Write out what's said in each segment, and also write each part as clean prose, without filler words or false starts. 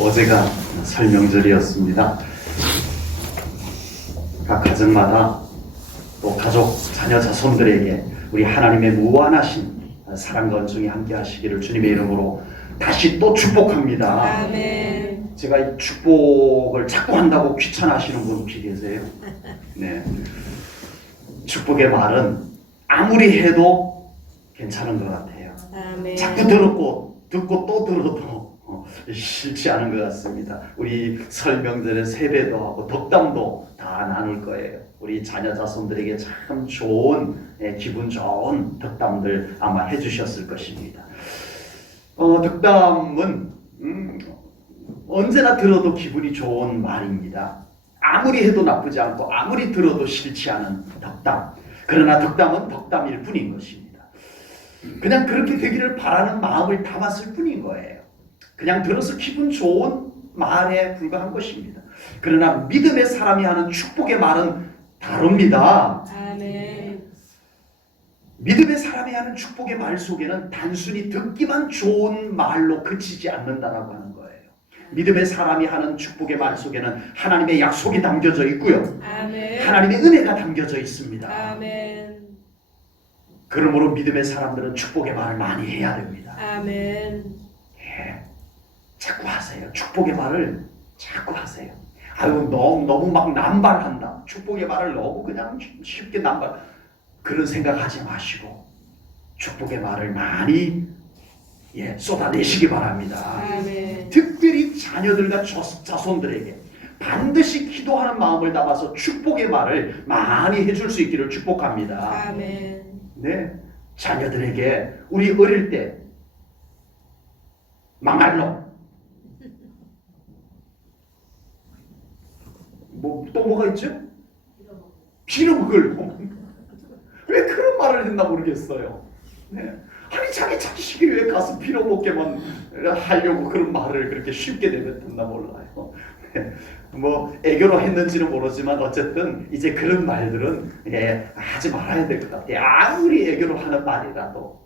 어제가 설명절이었습니다. 각 가정마다 또 가족, 자녀, 자손들에게 우리 하나님의 무한하신 사랑과 은총이 함께 하시기를 주님의 이름으로 다시 또 축복합니다. 아멘. 제가 이 축복을 자꾸 한다고 귀찮아하시는 분 혹시 계세요? 네. 축복의 말은 아무리 해도 괜찮은 것 같아요. 아멘. 자꾸 듣고 또 들어도 싫지 않은 것 같습니다. 우리 설명들의 세배도 하고 덕담도 다 나눌 거예요. 우리 자녀 자손들에게 참 좋은, 기분 좋은 덕담들 아마 해주셨을 것입니다. 덕담은 언제나 들어도 기분이 좋은 말입니다. 아무리 해도 나쁘지 않고 아무리 들어도 싫지 않은 덕담. 그러나 덕담은 덕담일 뿐인 것입니다. 그냥 그렇게 되기를 바라는 마음을 담았을 뿐인 거예요. 그냥 들어서 기분 좋은 말에 불과한 것입니다. 그러나 믿음의 사람이 하는 축복의 말은 다릅니다. 아멘. 믿음의 사람이 하는 축복의 말 속에는 단순히 듣기만 좋은 말로 그치지 않는다라고 하는 거예요. 믿음의 사람이 하는 축복의 말 속에는 하나님의 약속이 담겨져 있고요. 아멘. 하나님의 은혜가 담겨져 있습니다. 아멘. 그러므로 믿음의 사람들은 축복의 말을 많이 해야 됩니다. 아멘. 자꾸 하세요. 축복의 말을 자꾸 하세요. 아유 너무 막 남발한다. 축복의 말을 너무 그냥 쉽게 남발. 그런 생각하지 마시고 축복의 말을 많이 쏟아내시기 바랍니다. 아멘. 특별히 자녀들과 자손들에게 반드시 기도하는 마음을 담아서 축복의 말을 많이 해줄 수 있기를 축복합니다. 아멘. 네, 자녀들에게 우리 어릴 때 망할 놈, 또 뭐가 있죠? 빌어먹을 놈. 왜 그런 말을 했나 모르겠어요. 네. 아니 자기 자식이 왜 가서 빌어먹게만 하려고 그런 말을 그렇게 쉽게 내뱉었나 몰라요. 네. 뭐 애교로 했는지는 모르지만 어쨌든 이제 그런 말들은 하지 말아야 될 것 같아요. 아무리 애교로 하는 말이라도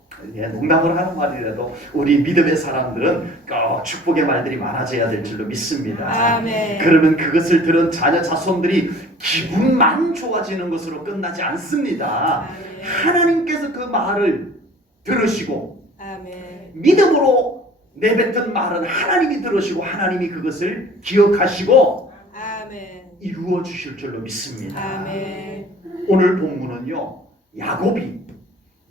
농담으로 하는 말이라도 우리 믿음의 사람들은 꼭 축복의 말들이 많아져야 될 줄로 믿습니다. 아멘. 그러면 그것을 들은 자녀 자손들이 기분만 좋아지는 것으로 끝나지 않습니다. 아멘. 하나님께서 그 말을 들으시고 아멘. 믿음으로 내뱉은 말은 하나님이 들으시고 하나님이 그것을 기억하시고 아멘. 이루어 주실 줄로 믿습니다. 아멘. 오늘 본문은요, 야곱이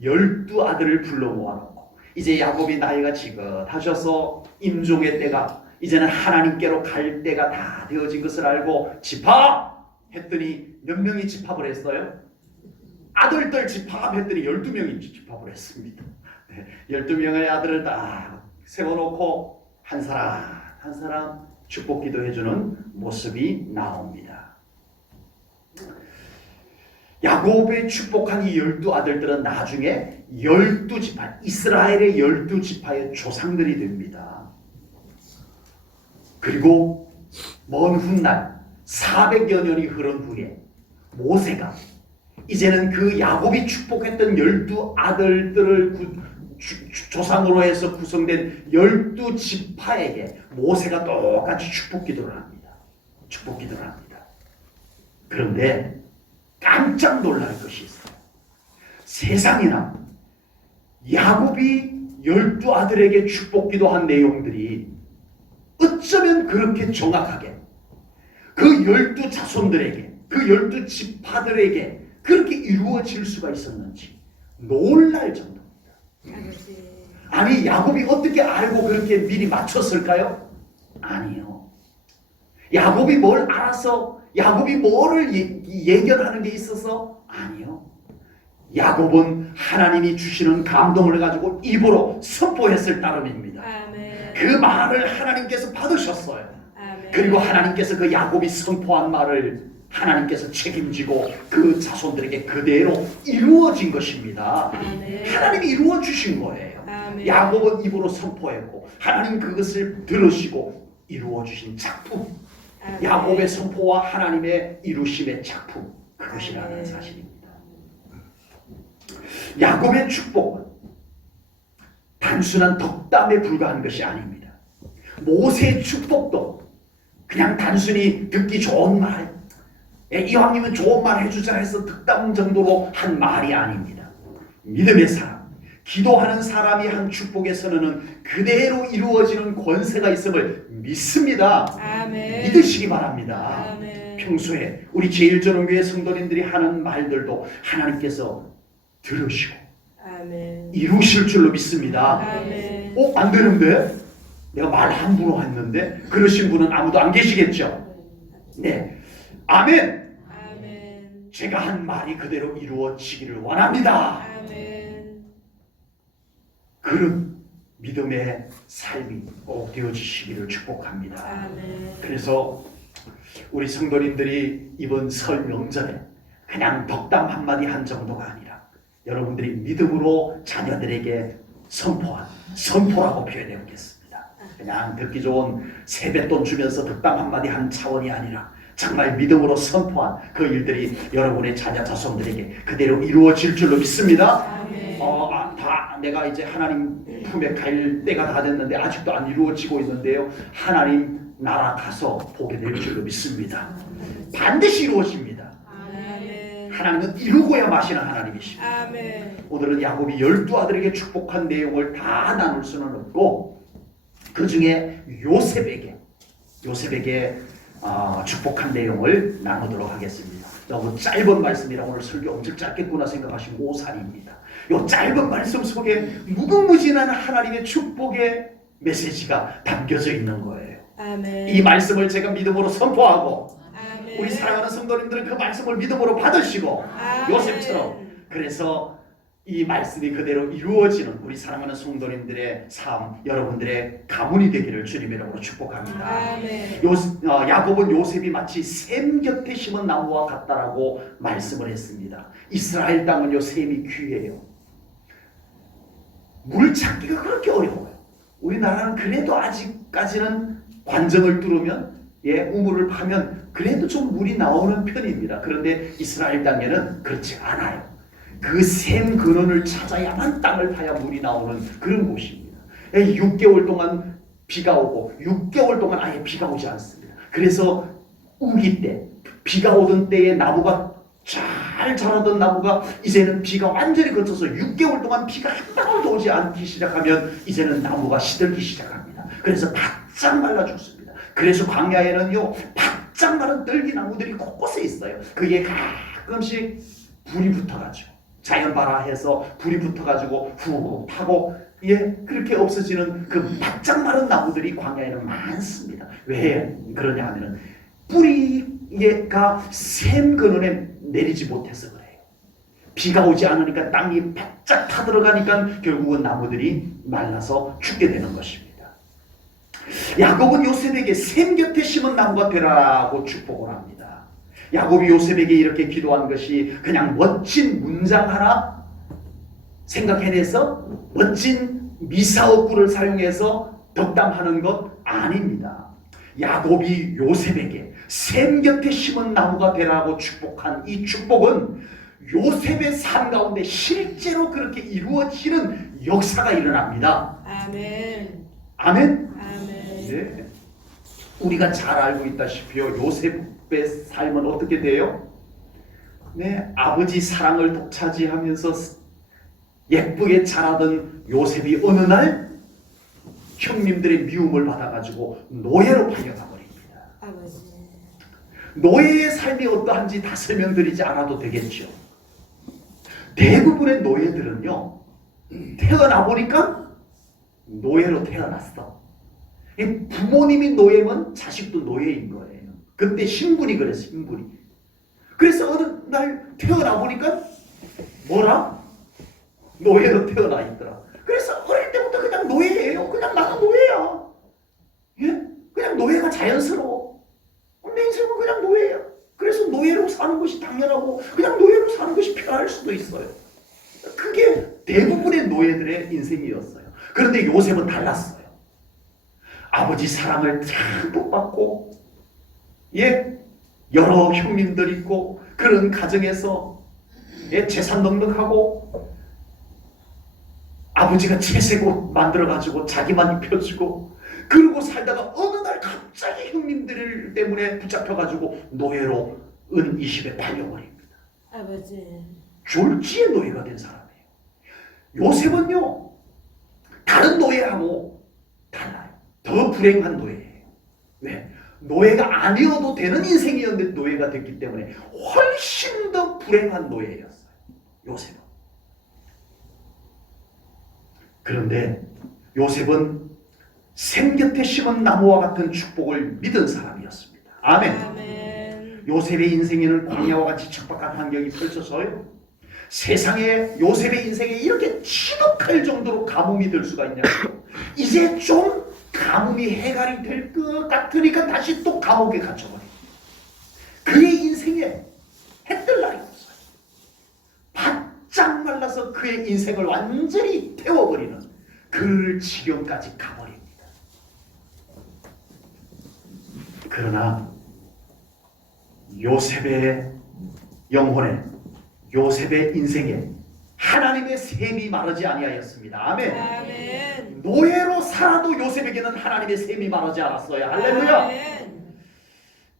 12아들을 불러 모아놓고 이제 야곱이 나이가 지긋하셔서 임종의 때가 이제는 하나님께로 갈 때가 다 되어진 것을 알고 집합! 했더니 몇 명이 집합을 했어요? 아들들 집합했더니 12명이 집합을 했습니다. 12명의 아들을 딱 세워놓고 한 사람 축복 기도해주는 모습이 나옵니다. 야곱의 축복한 이 12아들들은 나중에 12지파, 이스라엘의 12지파의 조상들이 됩니다. 그리고 먼 훗날 400여 년이 흐른 후에 모세가 이제는 그 야곱이 축복했던 12아들들을 조상으로 해서 구성된 12지파에게 모세가 똑같이 축복 기도를 합니다. 축복 기도를 합니다. 그런데 깜짝 놀랄 것이 있어요. 세상에나 야곱이 12아들에게 축복 기도한 내용들이 어쩌면 그렇게 정확하게 그 12자손들에게 그 12지파들에게 그렇게 이루어질 수가 있었는지 놀랄 정도입니다. 아니 야곱이 어떻게 알고 그렇게 미리 맞췄을까요? 아니요. 야곱이 뭘 알아서 야곱이 뭐를 예견하는 게 있어서? 아니요. 야곱은 하나님이 주시는 감동을 가지고 입으로 선포했을 따름입니다. 아멘. 그 말을 하나님께서 받으셨어요. 아멘. 그리고 하나님께서 그 야곱이 선포한 말을 하나님께서 책임지고 그 자손들에게 그대로 이루어진 것입니다. 아멘. 하나님이 이루어 주신 거예요. 아멘. 야곱은 입으로 선포했고 하나님 그것을 들으시고 이루어 주신 작품. 아멘. 야곱의 선포와 하나님의 이루심의 작품, 그것이라는 아멘. 사실입니다. 야곱의 축복은 단순한 덕담에 불과한 것이 아닙니다. 모세의 축복도 그냥 단순히 듣기 좋은 말, 이왕이면 좋은 말 해주자 해서 득담 정도로 한 말이 아닙니다. 믿음의 사람, 기도하는 사람이 한 축복의 선언은 그대로 이루어지는 권세가 있음을 믿습니다. 아멘. 믿으시기 바랍니다. 아멘. 평소에 우리 제1전원교회 성도님들이 하는 말들도 하나님께서 들으시고 아멘. 이루실 줄로 믿습니다. 아멘. 안 되는데? 내가 말 함부로 했는데? 그러신 분은 아무도 안 계시겠죠? 네. 아멘. 아멘. 제가 한 말이 그대로 이루어지기를 원합니다. 아멘. 그런 믿음의 삶이 꼭 되어지시기를 축복합니다. 아멘. 그래서 우리 성도님들이 이번 설 명절에 그냥 덕담 한마디 한 정도가 아니라 여러분들이 믿음으로 자녀들에게 선포한 선포라고 표현해 보겠습니다. 그냥 듣기 좋은 세뱃돈 주면서 덕담 한마디 한 차원이 아니라 정말 믿음으로 선포한 그 일들이 여러분의 자녀 자손들에게 그대로 이루어질 줄로 믿습니다. 아멘. 다 내가 이제 하나님 품에 갈 때가 다 됐는데 아직도 안 이루어지고 있는데요. 하나님 나라 가서 보게 될 줄로 믿습니다. 반드시 이루어집니다. 아멘. 하나님은 이루고야 마시는 하나님이십니다. 아멘. 오늘은 야곱이 12아들에게 축복한 내용을 다 나눌 수는 없고 그 중에 요셉에게 축복한 내용을 나누도록 하겠습니다. 너무 짧은 말씀이라 오늘 설교 엄청 짧겠구나 생각하시면 오산입니다. 이 짧은 말씀 속에 무궁무진한 하나님의 축복의 메시지가 담겨져 있는 거예요. 아멘. 이 말씀을 제가 믿음으로 선포하고 아멘. 우리 사랑하는 성도님들은 그 말씀을 믿음으로 받으시고 아멘. 요셉처럼 그래서 이 말씀이 그대로 이루어지는 우리 사랑하는 성도님들의 삶, 여러분들의 가문이 되기를 주님의 이름으로 축복합니다. 아멘. 야곱은 요셉이 마치 샘 곁에 심은 나무와 같다라고 말씀을 했습니다. 이스라엘 땅은요 샘이 귀해요. 물 찾기가 그렇게 어려워요. 우리나라는 그래도 아직까지는 관정을 뚫으면 우물을 파면 그래도 좀 물이 나오는 편입니다. 그런데 이스라엘 땅에는 그렇지 않아요. 그 샘 근원을 찾아야만 땅을 파야 물이 나오는 그런 곳입니다. 6개월 동안 비가 오고 6개월 동안 아예 비가 오지 않습니다. 그래서 우기 때, 비가 오던 때에 나무가 잘 자라던 나무가 이제는 비가 완전히 그쳐서 6개월 동안 비가 한 방울도 오지 않기 시작하면 이제는 나무가 시들기 시작합니다. 그래서 바짝 말라 죽습니다. 그래서 광야에는요 바짝 마른 떨기나무들이 곳곳에 있어요. 그게 가끔씩 불이 붙어가지고 자연발화해서 불이 붙어가지고 후 타고 그렇게 없어지는 그 바짝 마른 나무들이 광야에는 많습니다. 왜 그러냐 하면은 뿌리가 샘 근원에 내리지 못해서 그래요. 비가 오지 않으니까 땅이 바짝 타들어가니까 결국은 나무들이 말라서 죽게 되는 것입니다. 야곱은 요셉에게 샘 곁에 심은 나무가 되라고 축복을 합니다. 야곱이 요셉에게 이렇게 기도한 것이 그냥 멋진 문장 하나 생각해내서 멋진 미사어구를 사용해서 덕담하는 것 아닙니다. 야곱이 요셉에게 샘 곁에 심은 나무가 되라고 축복한 이 축복은 요셉의 삶 가운데 실제로 그렇게 이루어지는 역사가 일어납니다. 아멘. 아멘? 아멘. 네. 우리가 잘 알고 있다시피요 요셉의 삶은 어떻게 돼요? 네, 아버지 사랑을 독차지하면서 예쁘게 자라던 요셉이 어느 날 형님들의 미움을 받아가지고 노예로 팔려가 버립니다. 아버지. 노예의 삶이 어떠한지 다 설명드리지 않아도 되겠죠. 대부분의 노예들은요 태어나 보니까 노예로 태어났어. 부모님이 노예면 자식도 노예인 거예요. 그때 신분이 그래, 신분이. 그래서 어느 날 태어나 보니까 뭐라? 노예로 태어나 있더라. 그래서 어릴 때부터 그냥 노예예요. 그냥 나는 노예야. 그냥 노예가 자연스러워. 내 인생은 그냥 노예야. 그래서 노예로 사는 것이 당연하고 그냥 노예로 사는 것이 편할 수도 있어요. 그게 대부분의 노예들의 인생이었어요. 그런데 요셉은 달랐어요. 아버지 사랑을 듬뿍 받고 여러 형님들 있고 그런 가정에서 재산 넉넉하고 아버지가 채색 옷 만들어가지고 자기만 입혀주고 그러고 살다가 어느 날 갑자기 형님들 때문에 붙잡혀가지고 노예로 은 20에 팔려버립니다. 아버지. 졸지의 노예가 된 사람이에요. 요셉은요, 다른 노예하고 달라요. 더 불행한 노예예요. 왜? 노예가 아니어도 되는 인생이었는데 노예가 됐기 때문에 훨씬 더 불행한 노예였어요. 요셉은. 그런데 요셉은 샘 곁에 심은 나무와 같은 축복을 믿은 사람이었습니다. 아멘. 아멘. 요셉의 인생에는 광야와 같이 척박한 환경이 펼쳐서요, 세상에 요셉의 인생에 이렇게 지독할 정도로 가뭄이 될 수가 있냐고요. 이제 좀 가뭄이 해갈이 될 것 같으니까 다시 또 감옥에 갇혀버려요. 그의 인생에 해뜰 날이 없어요. 바짝 말라서 그의 인생을 완전히 태워버리는 그 지경까지 가버립니다. 그러나 요셉의 영혼에, 요셉의 인생에 하나님의 셈이 마르지 아니하였습니다. 아멘. 아멘. 노예로 살아도 요셉에게는 하나님의 셈이 마르지 않았어요. 할렐루야. 아멘.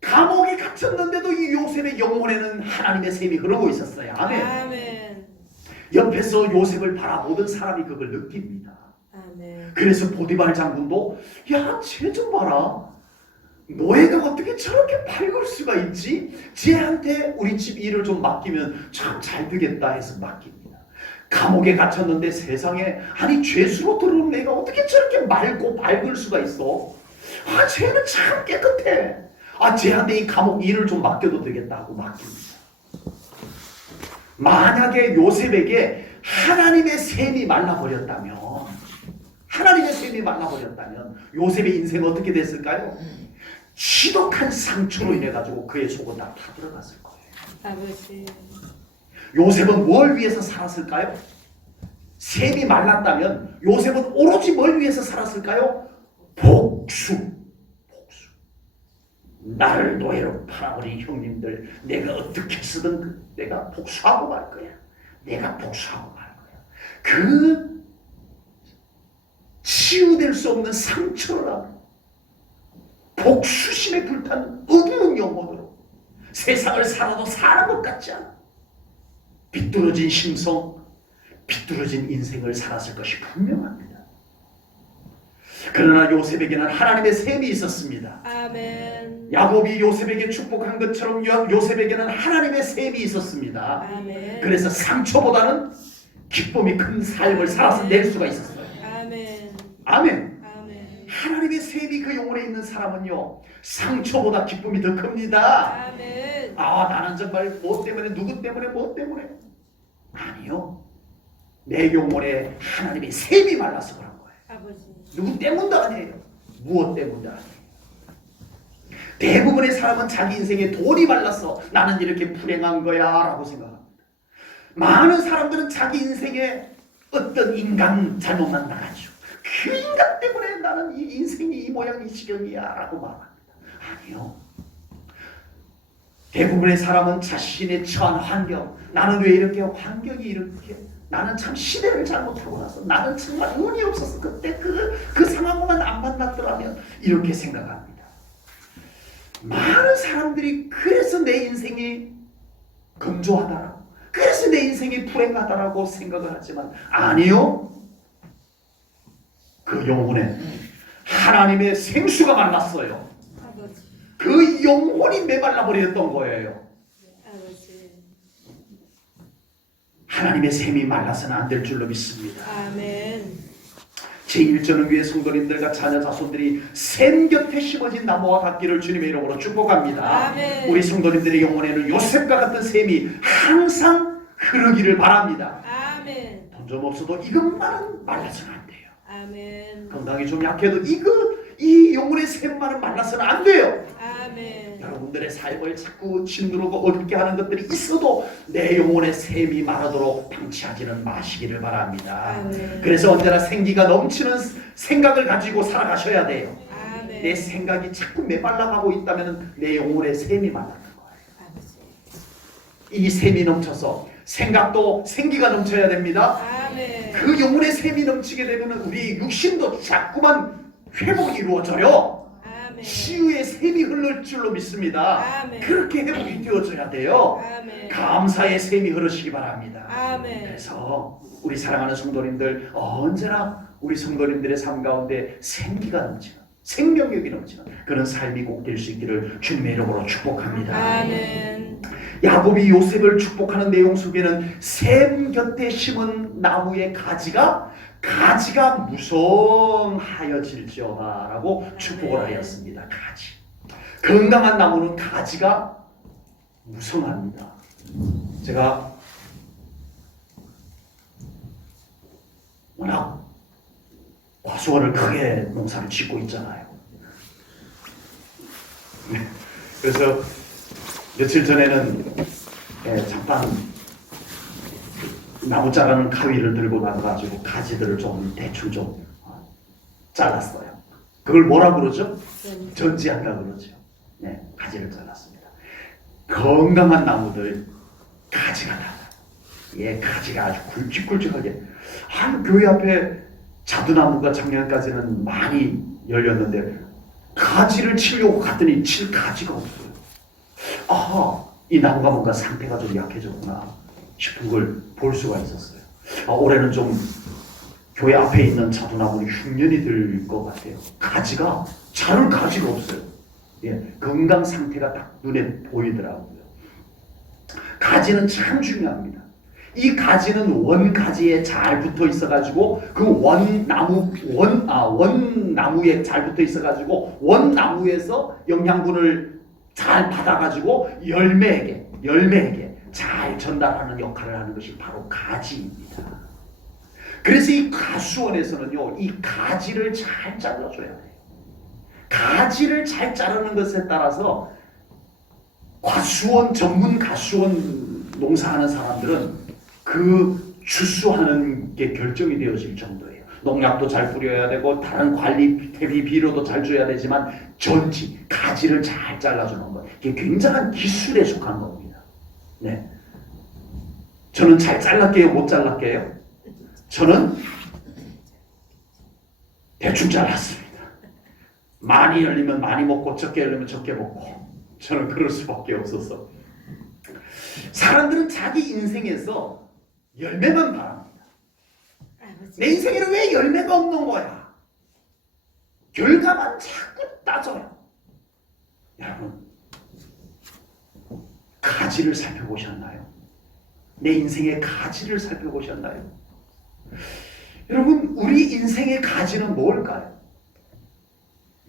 감옥에 갇혔는데도 이 요셉의 영혼에는 하나님의 셈이 흐르고 있었어요. 아멘. 아멘. 옆에서 요셉을 바라보던 사람이 그걸 느낍니다. 아멘. 그래서 보디발 장군도, 야, 쟤 좀 봐라. 노예가 어떻게 저렇게 밝을 수가 있지? 쟤한테 우리 집 일을 좀 맡기면 참 잘 되겠다 해서 맡깁니다. 감옥에 갇혔는데 세상에, 아니 죄수로 들어온 애가 어떻게 저렇게 맑고 밝을 수가 있어? 아, 쟤는 참 깨끗해. 아, 쟤한테 이 감옥 일을 좀 맡겨도 되겠다 하고 맡깁니다. 만약에 요셉에게 하나님의 셈이 말라버렸다면, 하나님의 셈이 말라버렸다면 요셉의 인생은 어떻게 됐을까요? 지독한 상처로 인해 가지고 그의 속은 다 타들어갔을 거예요. 아버지. 요셉은 뭘 위해서 살았을까요? 셈이 말랐다면 요셉은 오로지 뭘 위해서 살았을까요? 복수. 복수. 나를 노예로 팔아버린 형님들, 내가 어떻게 쓰든 내가 복수하고 말 거야. 내가 복수하고 말 거야. 그 치유될 수 없는 상처라, 복수심에 불탄 어두운 영혼으로 세상을 살아도 사는 것 같지 않아 비뚤어진 심성, 비뚤어진 인생을 살았을 것이 분명합니다. 그러나 요셉에게는 하나님의 셈이 있었습니다. 아멘. 야곱이 요셉에게 축복한 것처럼 요셉에게는 하나님의 셈이 있었습니다. 아멘. 그래서 상처보다는 기쁨이 큰 삶을 살아서 낼 수가 있었어요. 아멘. 아멘. 아멘. 하나님의 셈이 그 영혼에 있는 사람은요, 상처보다 기쁨이 더 큽니다. 아멘. 아, 나는 정말 뭐 때문에, 누구 때문에, 뭐 때문에. 아니요, 내 영혼에 하나님의 셈이 말라서 그런 거예요. 아버지. 누구 때문도 아니에요. 무엇 때문도 아니에요. 대부분의 사람은 자기 인생에 돈이 말라서 나는 이렇게 불행한 거야 라고 생각합니다. 많은 사람들은 자기 인생에 어떤 인간 잘못만 나가죠. 그 인간 때문에 나는 이 인생이 이 모양 이 지경이야 라고 말합니다. 아니요, 대부분의 사람은 자신의 처한 환경, 나는 왜 이렇게 환경이 이렇게, 나는 참 시대를 잘못하고 나서, 나는 정말 운이 없어서 그때 그 상황만 안 만났더라면, 이렇게 생각합니다. 많은 사람들이 그래서 내 인생이 건조하다라고, 그래서 내 인생이 불행하다라고 생각을 하지만, 아니요, 그 영혼에 하나님의 생수가 만났어요. 아버지. 그 영혼이 메말라 버렸던 거예요. 아버지. 하나님의 셈이 말라서는 안 될 줄로 믿습니다. 아멘. 제1절은 위에 성도님들과 자녀 자손들이 샘 곁에 심어진 나무와 같기를 주님의 이름으로 축복합니다. 아멘. 우리 성도님들의 영혼에는 요셉과 같은 셈이 항상 흐르기를 바랍니다. 아멘. 돈 좀 없어도 이것만은 말라서는 안 돼요. 아멘. 건강이 좀 약해도 이 영혼의 셈만은 말라서는 안 돼요. 아멘. 여러분들의 삶을 자꾸 짓누르고 어둡게 하는 것들이 있어도 내 영혼의 셈이 마르도록 방치하지는 마시기를 바랍니다. 아멘. 그래서 언제나 생기가 넘치는 생각을 가지고 살아가셔야 돼요. 아멘. 내 생각이 자꾸 메말라가고 있다면 내 영혼의 셈이 말라는 거예요. 아버지. 이 셈이 넘쳐서 생각도 생기가 넘쳐야 됩니다. 아멘. 그 영혼의 셈이 넘치게 되면 우리 육신도 자꾸만 회복이 이루어져요. 아멘. 치유의 샘이 흐를 줄로 믿습니다. 아멘. 그렇게 회복이 되어져야 돼요. 아멘. 감사의 샘이 흐르시기 바랍니다. 아멘. 그래서 우리 사랑하는 성도님들, 언제나 우리 성도님들의 삶 가운데 생기가 넘치는, 생명력이 넘치는 그런 삶이 꼭 될 수 있기를 주님의 이름으로 축복합니다. 아멘. 야곱이 요셉을 축복하는 내용 속에는 샘 곁에 심은 나무의 가지가 무성하여질지어다 라고 축복을 하였습니다. 가지. 건강한 나무는 가지가 무성합니다. 제가 워낙 과수원을 크게 농사를 짓고 있잖아요. 그래서 며칠 전에는 잠깐 나무 자라는 가위를 들고 나가지고 가지들을 좀 대충 좀 잘랐어요. 그걸 뭐라 그러죠? 전지한다 그러죠. 네, 가지를 잘랐습니다. 건강한 나무들 가지가 달라요. 예, 가지가 아주 굵직굵직하게. 교회 앞에 자두나무가 작년까지는 많이 열렸는데 가지를 치려고 갔더니 칠 가지가 없어요. 아하, 이 나무가 뭔가 상태가 좀 약해졌구나 싶은 걸 볼 수가 있었어요. 올해는 좀 교회 앞에 있는 자두나무는 흉년이 들 것 같아요. 가지가 자랄 가지가 없어요. 예, 건강 상태가 딱 눈에 보이더라고요. 가지는 참 중요합니다. 이 가지는 원가지에 잘 붙어 있어가지고 그 원나무에 잘 붙어 있어가지고 원나무에서 영양분을 잘 받아가지고 열매에게 잘 전달하는 역할을 하는 것이 바로 가지입니다. 그래서 이 가수원에서는요, 이 가지를 잘 잘라줘야 돼요. 가지를 잘 자르는 것에 따라서 전문 가수원 농사하는 사람들은 그 주수하는 게 결정이 되어질 정도예요. 농약도 잘 뿌려야 되고 다른 관리 대비 비료도 잘 줘야 되지만 가지를 잘 잘라주는 것, 이게 굉장한 기술에 속한 겁니다. 네, 저는 잘 잘랐게요, 못 잘랐게요? 저는 대충 잘랐습니다. 많이 열리면 많이 먹고 적게 열리면 적게 먹고, 저는 그럴 수밖에 없어서. 사람들은 자기 인생에서 열매만 바랍니다. 내 인생에는 왜 열매가 없는 거야? 결과만 자꾸 따져요. 여러분, 가지를 살펴보셨나요? 내 인생의 가지를 살펴보셨나요? 여러분, 우리 인생의 가지는 뭘까요?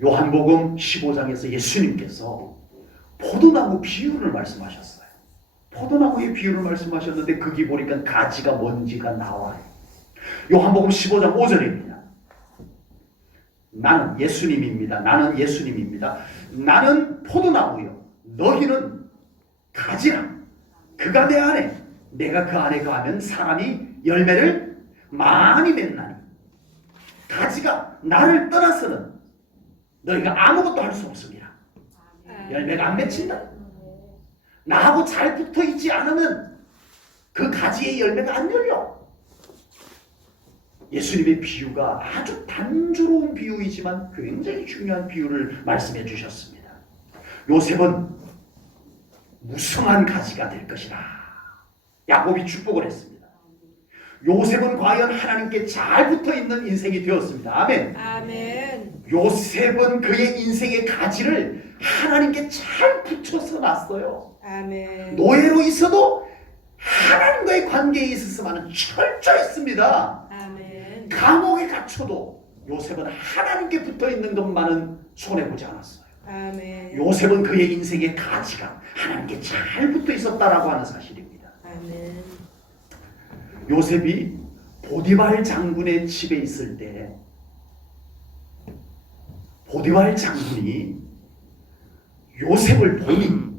요한복음 15장에서 예수님께서 포도나무 비유를 말씀하셨어요. 포도나무의 비유를 말씀하셨는데 거기 보니까 가지가 뭔지가 나와요. 요한복음 15장 5절입니다. 나는 예수님입니다. 나는 포도나무요, 너희는 가지라. 그가 내 안에, 내가 그 안에 거하면 사람이 열매를 많이 맺나니 가지가 나를 떠나서는 너희가 아무것도 할 수 없습니다. 열매가 안 맺힌다. 나하고 잘 붙어 있지 않으면 그 가지의 열매가 안 열려. 예수님의 비유가 아주 단조로운 비유이지만 굉장히 중요한 비유를 말씀해 주셨습니다. 요셉은 무성한 가지가 될 것이다. 야곱이 축복을 했습니다. 요셉은 과연 하나님께 잘 붙어있는 인생이 되었습니다. 아멘. 아멘. 요셉은 그의 인생의 가지를 하나님께 잘 붙여서 놨어요. 아멘. 노예로 있어도 하나님과의 관계에 있어서만은 철저했습니다. 아멘. 감옥에 갇혀도 요셉은 하나님께 붙어있는 것만은 손해보지 않았어요. 아멘. 요셉은 그의 인생의 가지가 하나님께 잘 붙어 있었다라고 하는 사실입니다. 아멘. 요셉이 보디발 장군의 집에 있을 때 보디발 장군이 요셉을 보니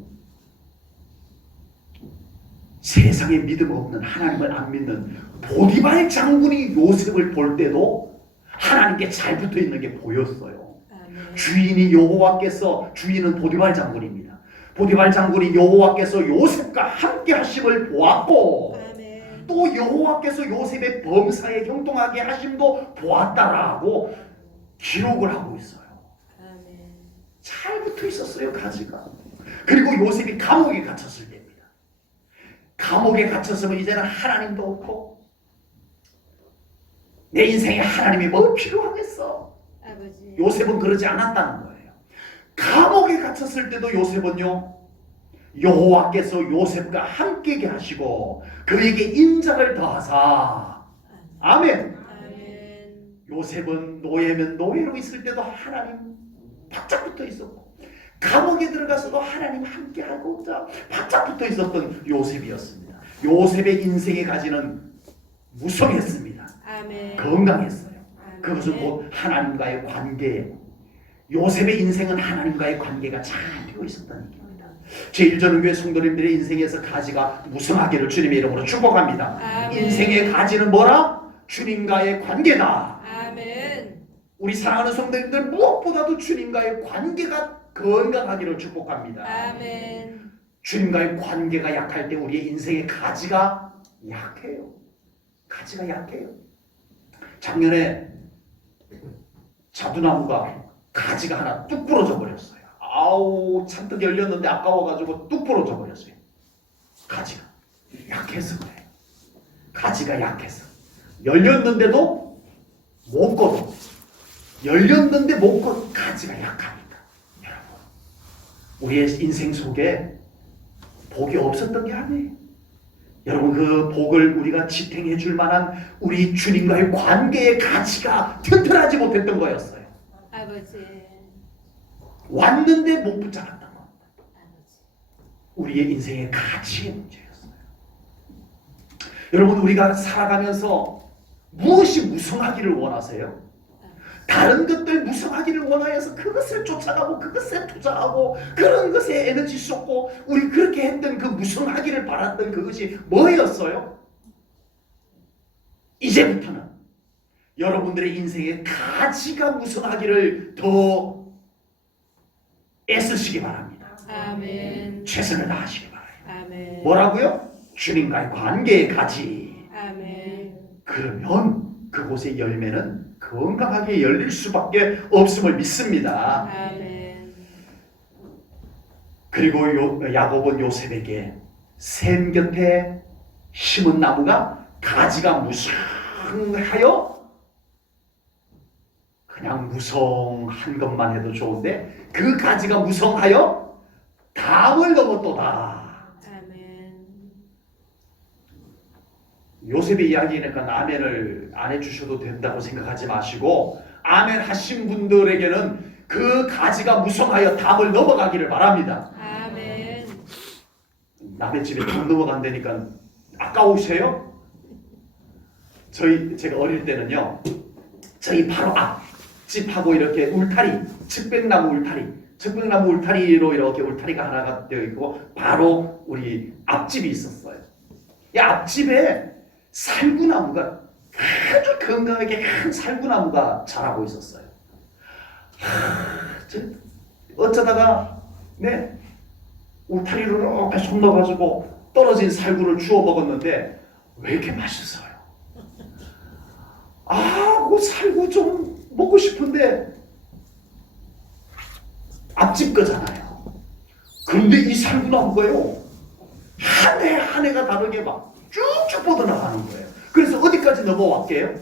세상에 믿음 없는, 하나님을 안 믿는 보디발 장군이 요셉을 볼 때도 하나님께 잘 붙어 있는 게 보였어요. 아멘. 주인이 여호와께서, 주인은 보디발 장군입니다. 보디발 장군이 여호와께서 요셉과 함께 하심을 보았고 아멘. 또 여호와께서 요셉의 범사에 형통하게 하심도 보았다라고 기록을 하고 있어요. 아멘. 잘 붙어 있었어요, 가지가. 그리고 요셉이 감옥에 갇혔을 때입니다. 감옥에 갇혔으면 이제는 하나님도 없고 내 인생에 하나님이 뭐 필요하겠어. 아버지. 요셉은 그러지 않았다는 거예요. 감옥에 갇혔을 때도 요셉은요, 여호와께서 요셉과 함께 하시고 그에게 인자를 더하사. 아멘. 아멘. 요셉은 노예면 노예로 있을 때도 하나님 바짝 붙어 있었고 감옥에 들어가서도 하나님 함께하고 바짝 붙어 있었던 요셉이었습니다. 요셉의 인생의 가지는 무성했습니다. 아멘. 건강했어요. 아멘. 그것은 곧 하나님과의 관계예요. 요셉의 인생은 하나님과의 관계가 잘 되어 있었다는 얘기입니다. 제1전은교회 성도님들의 인생에서 가지가 무성하기를 주님의 이름으로 축복합니다. 아멘. 인생의 가지는 뭐라? 주님과의 관계다. 아멘. 우리 사랑하는 성도님들 무엇보다도 주님과의 관계가 건강하기를 축복합니다. 아멘. 주님과의 관계가 약할 때 우리의 인생의 가지가 약해요. 가지가 약해요. 작년에 자두나무가 가지가 하나 뚝 부러져 버렸어요. 아우, 잔뜩 열렸는데 아까워가지고 뚝 부러져 버렸어요. 가지가 약해서 그래요. 가지가 약해서 열렸는데도 못 걷어. 열렸는데 못 걷어. 가지가 약하니까. 여러분, 우리의 인생 속에 복이 없었던 게 아니에요. 여러분, 그 복을 우리가 지탱해 줄 만한 우리 주님과의 관계의 가치가 튼튼하지 못했던 거였어요. 아버지. 왔는데 못 붙잡았던 거. 아버지. 우리의 인생의 가치의 문제였어요. 여러분, 우리가 살아가면서 무엇이 무성하기를 원하세요? 다른 것들 무성하기를 원하여서 그것을 쫓아가고 그것에 투자하고 그런 것에 에너지 쏟고 우리 그렇게 했던 그 무성하기를 바랐던 그것이 뭐였어요? 이제부터는 여러분들의 인생의 가치가 무성하기를 더 애쓰시기 바랍니다. 아멘. 최선을 다하시기 바랍니다. 아멘. 뭐라고요? 주님과의 관계의 가치. 아멘. 그러면 그곳의 열매는 건강하게 열릴 수밖에 없음을 믿습니다. 아멘. 그리고 야곱은 요셉에게 샘 곁에 심은 나무가 가지가 무성하여, 그냥 무성한 것만 해도 좋은데 그 가지가 무성하여 담을 넘었도다. 아멘. 요셉의 이야기니까 아멘을 안 해주셔도 된다고 생각하지 마시고, 아멘 하신 분들에게는 그 가지가 무성하여 담을 넘어가기를 바랍니다. 아멘. 남의 집에 담 넘어간다니까 아까우세요? 제가 어릴 때는요, 저희 바로 앞집하고 이렇게 울타리, 측백나무 울타리로 이렇게 울타리가 하나가 되어 있고 바로 우리 앞집이 있었어요. 이 앞집에 살구나무가, 아주 건강하게 큰 살구나무가 자라고 있었어요. 어쩌다가 울타리로 이렇게 손 넣어가지고 떨어진 살구를 주워 먹었는데 왜 이렇게 맛있어요? 그 살구 좀 먹고 싶은데 앞집 거잖아요. 그런데 이 살구나무가요, 한 해 한 해가 다르게 막 쭉쭉 뻗어나가는 거예요. 그래서 어디까지 넘어왔게요?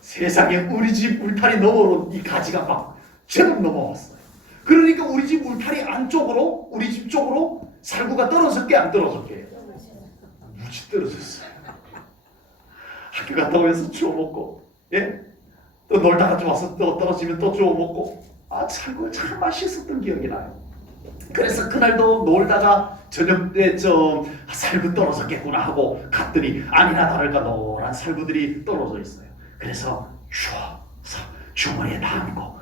세상에 우리 집 울타리 너머로 이 가지가 막 제법 넘어왔어요. 그러니까 우리 집 울타리 안쪽으로, 우리 집 쪽으로 살구가 떨어졌게 안 떨어졌게? 무지 떨어졌어요. 학교 갔다 오면서 주워 먹고, 또 놀다가 좀 와서 또 떨어지면 또 주워 먹고, 살구가 참 맛있었던 기억이 나요. 그래서 그날도 놀다가 저녁 때쯤 살구 떨어졌겠구나 하고 갔더니 아니나 다를까 노란 살구들이 떨어져 있어요. 그래서 주워서 주머니에 담고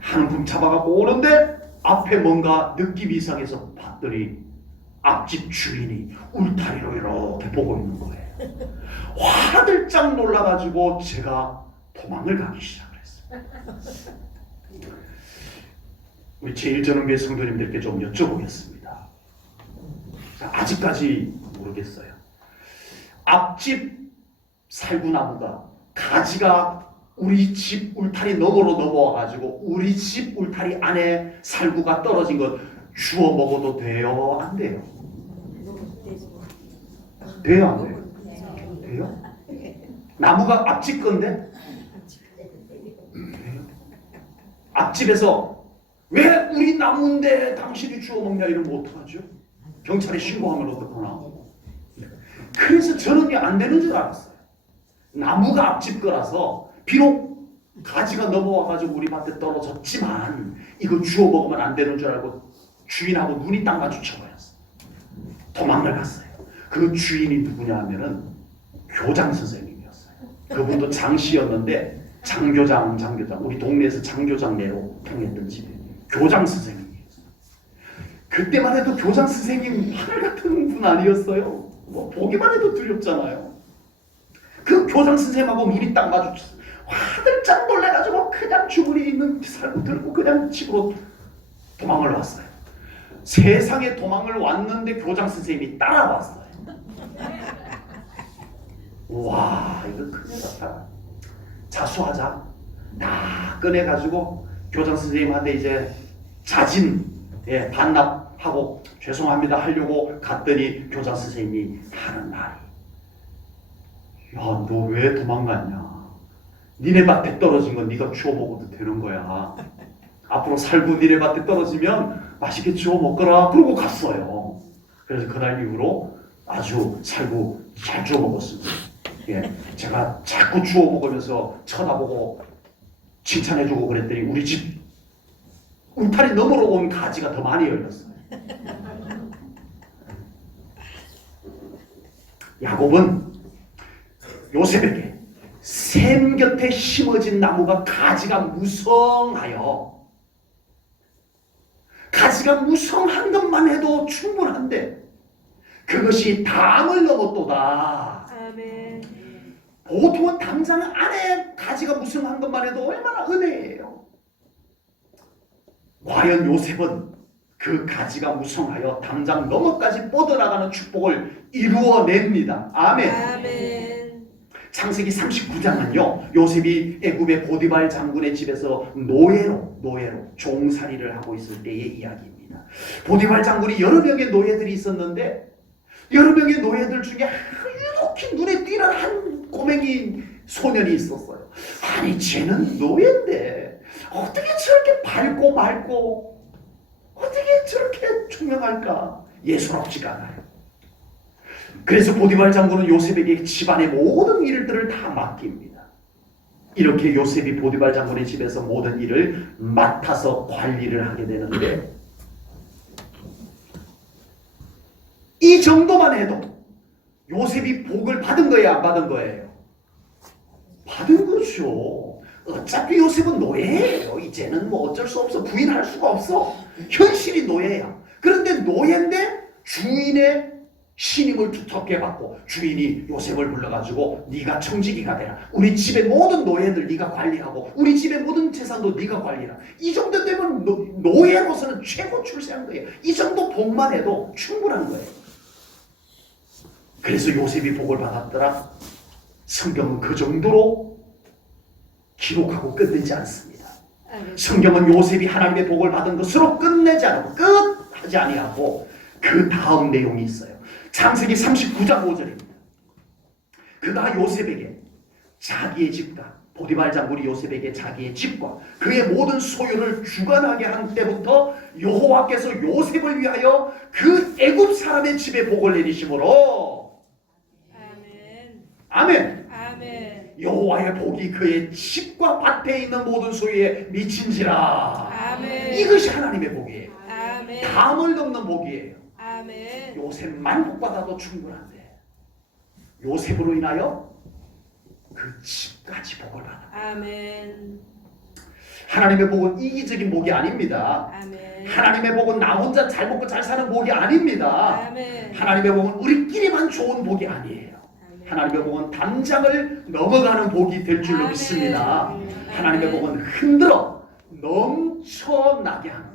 한 움큼 잡아갖고 오는데 앞에 뭔가 느낌이 이상해서 봤더니 앞집 주인이 울타리로 이렇게 보고 있는 거예요. 화들짝 놀라가지고 제가 도망을 가기 시작을 했어요. 우리 제1전원교회 성도님들께 좀 여쭤보겠습니다. 아직까지 모르겠어요. 앞집 살구나무가 가지가 우리 집 울타리 너머로 넘어와가지고 우리 집 울타리 안에 살구가 떨어진 것 주워 먹어도 돼요? 안 돼요? 돼요? 안 돼요? 돼요? 나무가 앞집 건데? 앞집에서 왜 우리 나무인데 당신이 주워 먹냐 이러면 어떡하죠? 경찰에 신고하면 어떡하나? 그래서 저는 안 되는 줄 알았어요. 나무가 앞집 거라서 비록 가지가 넘어와가지고 우리 밭에 떨어졌지만 이거 주워 먹으면 안 되는 줄 알고 주인하고 눈이 딱 마주쳐버렸어요. 도망을 갔어요. 그 주인이 누구냐 하면은 교장 선생님이었어요. 그분도 장씨였는데 장교장 우리 동네에서 장교장 내로 평했던 집에 교장 선생님이었어요. 그때만 해도 교장 선생님 하늘 같은 분 아니었어요. 뭐 보기만 해도 두렵잖아요. 그 교장 선생님하고 눈이 딱 마주쳤어요. 화들짝 놀래가지고 그냥 주머니에 있는 살구 들고 그냥 집으로 도망을 왔어요. 세상에 도망을 왔는데 교장 선생님이 따라왔어요. 와, 이거 큰일 났다. 자수하자. 다 꺼내가지고 교장 선생님한테 이제 자진 반납하고 죄송합니다 하려고 갔더니 교장 선생님이 하는 말이, 야, 너 왜 도망갔냐? 니네 밭에 떨어진 건 네가 주워 먹어도 되는 거야. 앞으로 살구 니네 밭에 떨어지면 맛있게 주워 먹거라. 그러고 갔어요. 그래서 그날 이후로 아주 살구 잘 주워 먹었습니다. 제가 자꾸 주워 먹으면서 쳐다보고 칭찬해주고 그랬더니 우리 집 울타리 너머로 온 가지가 더 많이 열렸어요. 야곱은 요셉에게 샘 곁에 심어진 나무가 가지가 무성한 것만 해도 충분한데 그것이 담을 넘었도다. 아멘. 보통은 당장 안에 가지가 무성한 것만 해도 얼마나 은혜예요. 과연 요셉은 그 가지가 무성하여 당장 너머까지 뻗어나가는 축복을 이루어냅니다. 아멘. 아멘. 창세기 39장은요, 요셉이 애굽의 보디발 장군의 집에서 노예로 종살이를 하고 있을 때의 이야기입니다. 보디발 장군이 여러 명의 노예들이 있었는데 여러 명의 노예들 중에 유독히 눈에 띄는 한 꼬맹이 소년이 있었어요. 아니, 쟤는 노예인데 어떻게 저렇게 밝고 맑고 어떻게 저렇게 투명할까? 예사롭지가 않아요. 그래서 보디발 장군은 요셉에게 집안의 모든 일들을 다 맡깁니다. 이렇게 요셉이 보디발 장군의 집에서 모든 일을 맡아서 관리를 하게 되는데 이 정도만 해도 요셉이 복을 받은 거예요, 안 받은 거예요? 받은 거죠. 어차피 요셉은 노예예요. 이제는 뭐 어쩔 수 없어. 부인할 수가 없어. 현실이 노예야. 그런데 노예인데 주인의 신임을 두텁게 받고 주인이 요셉을 불러가지고 네가 청지기가 되라. 우리 집의 모든 노예들 네가 관리하고 우리 집의 모든 재산도 네가 관리해라. 이 정도 되면 노예로서는 최고 출세한 거예요. 이 정도 복만 해도 충분한 거예요. 그래서 요셉이 복을 받았더라. 성경은 그 정도로 기록하고 끝내지 않습니다. 성경은 요셉이 하나님의 복을 받은 것으로 끝내지 않고 끝하지 아니하고 그 다음 내용이 있어요. 창세기 39장 5절입니다. 그가 요셉에게 자기의 집과 보디발 장군이 요셉에게 자기의 집과 그의 모든 소유를 주관하게 한 때부터 여호와께서 요셉을 위하여 그 애굽 사람의 집에 복을 내리심으로 아멘. 아멘. 아멘. 여호와의 복이 그의 집과 밭에 있는 모든 소유에 미친지라. 아멘. 이것이 하나님의 복이에요. 아멘. 담을 덮는 복이에요. 아멘. 요셉만 복받아도 충분한데 요셉으로 인하여 그 집까지 복을 받아. 아멘. 하나님의 복은 이기적인 복이 아닙니다. 아멘. 하나님의 복은 나 혼자 잘 먹고 잘 사는 복이 아닙니다. 아멘. 하나님의 복은 우리끼리만 좋은 복이 아니에요. 하나님의 복은 담장을 넘어가는 복이 될 줄로 아멘. 믿습니다. 하나님의 복은 흔들어 넘쳐나게 하는,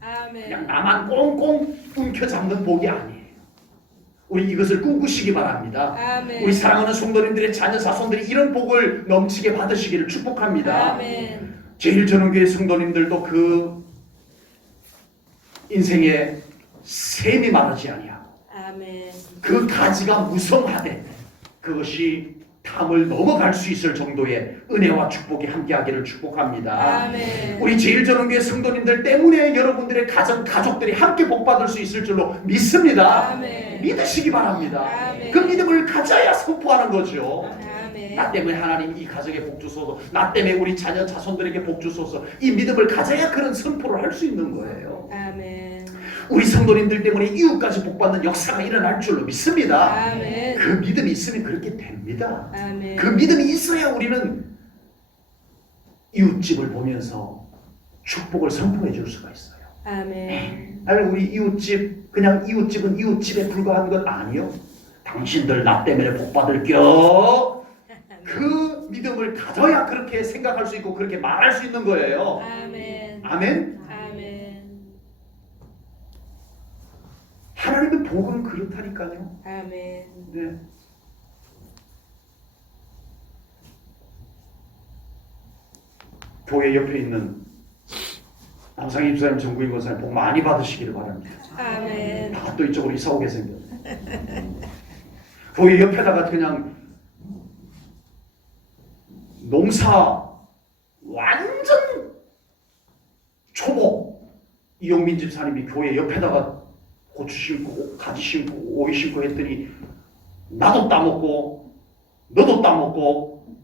아멘. 그냥 나만 꽁꽁 움켜잡는 복이 아니에요. 우리 이것을 꿈꾸시기 바랍니다. 아멘. 우리 사랑하는 성도님들의 자녀 자손들이 이런 복을 넘치게 받으시기를 축복합니다. 아멘. 제일전원교회 성도님들도 그 인생의 셈이 마르지 아니하고 아멘. 그 가지가 무성하되 그것이 탐을 넘어갈 수 있을 정도의 은혜와 축복이 함께하기를 축복합니다. 아멘. 우리 제일전원교회 성도님들 때문에 여러분들의 가정, 가족들이 함께 복받을 수 있을 줄로 믿습니다. 아멘. 믿으시기 바랍니다. 아멘. 그 믿음을 가져야 선포하는 거죠. 아멘. 나 때문에 하나님 이 가정에 복 주소서, 나 때문에 우리 자녀 자손들에게 복 주소서, 이 믿음을 가져야 그런 선포를 할 수 있는 거예요. 아멘. 우리 성도님들 때문에 이웃까지 복받는 역사가 일어날 줄로 믿습니다. 아멘. 그 믿음이 있으면 그렇게 됩니다. 아멘. 그 믿음이 있어야 우리는 이웃집을 보면서 축복을 선포해 줄 수가 있어요. 아멘. 아니 우리 이웃집, 그냥 이웃집은 이웃집에 불과한 것 아니요. 당신들 나 때문에 복받을겨. 그 믿음을 가져야 그렇게 생각할 수 있고 그렇게 말할 수 있는 거예요. 아멘. 아멘. 아멘. 하나님의 복은 그렇다니까요. 아멘. 네. 교회 옆에 있는 남상희 집사님, 정구인 권사님 복 많이 받으시기를 바랍니다. 아멘. 다 또 이쪽으로 이사 오게 생겼네. 교회 옆에다가 그냥 농사 완전 초보 이용민 집사님이 교회 옆에다가 고추 심고 가지 심고 오이 심고 했더니 나도 따먹고 너도 따먹고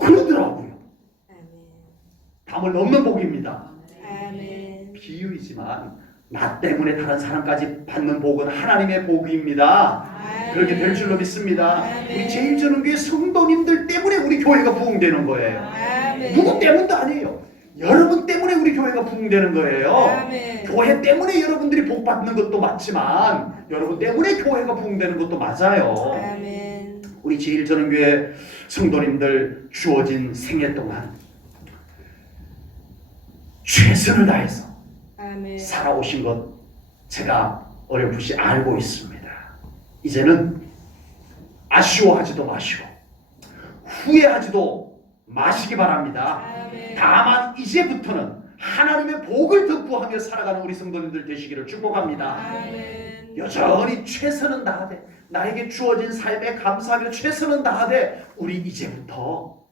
그러더라고요. 아멘. 담을 넘는 복입니다. 아멘. 비유이지만 나 때문에 다른 사람까지 받는 복은 하나님의 복입니다. 그렇게 될 줄로 믿습니다. 우리 제일전원교회 성도님들 때문에 우리 교회가 부흥되는 거예요. 아멘. 누구 때문도 아니에요. 여러분 때문에 우리 교회가 부흥되는 거예요. 아멘. 교회 때문에 여러분들이 복 받는 것도 맞지만 여러분 때문에 교회가 부흥되는 것도 맞아요. 아멘. 우리 제일전원교회 성도님들 주어진 생애 동안 최선을 다해서 아멘. 살아오신 것 제가 어렴풋이 알고 있습니다. 이제는 아쉬워하지도 마시고 후회하지도 마시기 바랍니다. 아멘. 다만 이제부터는 하나님의 복을 덕구하며 살아가는 우리 성도님들 되시기를 축복합니다. 아멘. 여전히 최선은 다하되 나에게 주어진 삶에 감사하며 최선은 다하되 우리 이제부터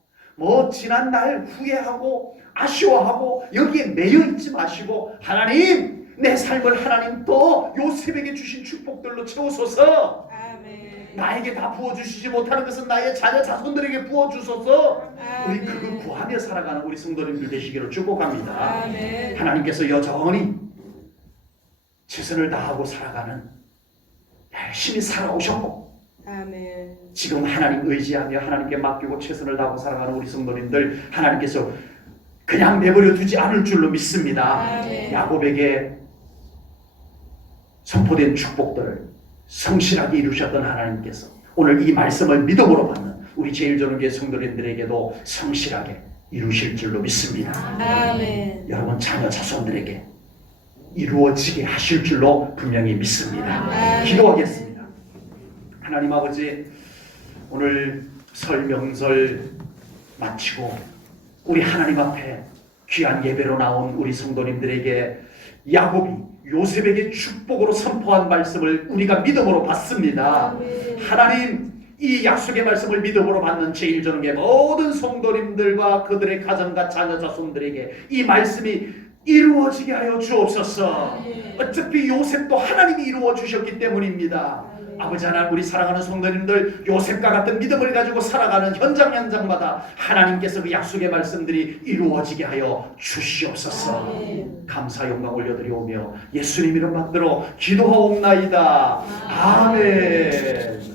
지난 날 후회하고 아쉬워하고 여기에 매여 있지 마시고 하나님 내 삶을 하나님 또 요셉에게 주신 축복들로 채우소서. 아멘. 나에게 다 부어주시지 못하는 것은 나의 자녀 자손들에게 부어주소서. 우리 아멘. 그걸 구하며 살아가는 우리 성도님들 되시기를 축복합니다. 아멘. 하나님께서 여전히 최선을 다하고 살아가는 열심히 살아오셨고 아멘. 지금 하나님 의지하며 하나님께 맡기고 최선을 다하고 살아가는 우리 성도님들 하나님께서 그냥 내버려 두지 않을 줄로 믿습니다. 아멘. 야곱에게 선포된 축복들을 성실하게 이루셨던 하나님께서 오늘 이 말씀을 믿음으로 받는 우리 제일전원교회 성도님들에게도 성실하게 이루실 줄로 믿습니다. 아멘. 여러분 자녀 자손들에게 이루어지게 하실 줄로 분명히 믿습니다. 아멘. 기도하겠습니다. 하나님 아버지, 오늘 설 명절 마치고 우리 하나님 앞에 귀한 예배로 나온 우리 성도님들에게 야곱이 요셉에게 축복으로 선포한 말씀을 우리가 믿음으로 받습니다. 아멘. 하나님, 이 약속의 말씀을 믿음으로 받는 제일전원교회 모든 성도님들과 그들의 가정과 자녀 자손들에게 이 말씀이 이루어지게 하여 주옵소서. 아멘. 어차피 요셉도 하나님이 이루어 주셨기 때문입니다. 아멘. 아버지 하나님, 우리 사랑하는 성도님들 요셉과 같은 믿음을 가지고 살아가는 현장마다 하나님께서 그 약속의 말씀들이 이루어지게 하여 주시옵소서. 아멘. 감사 영광 올려드리오며 예수님 이름 받들어 기도하옵나이다. 아멘.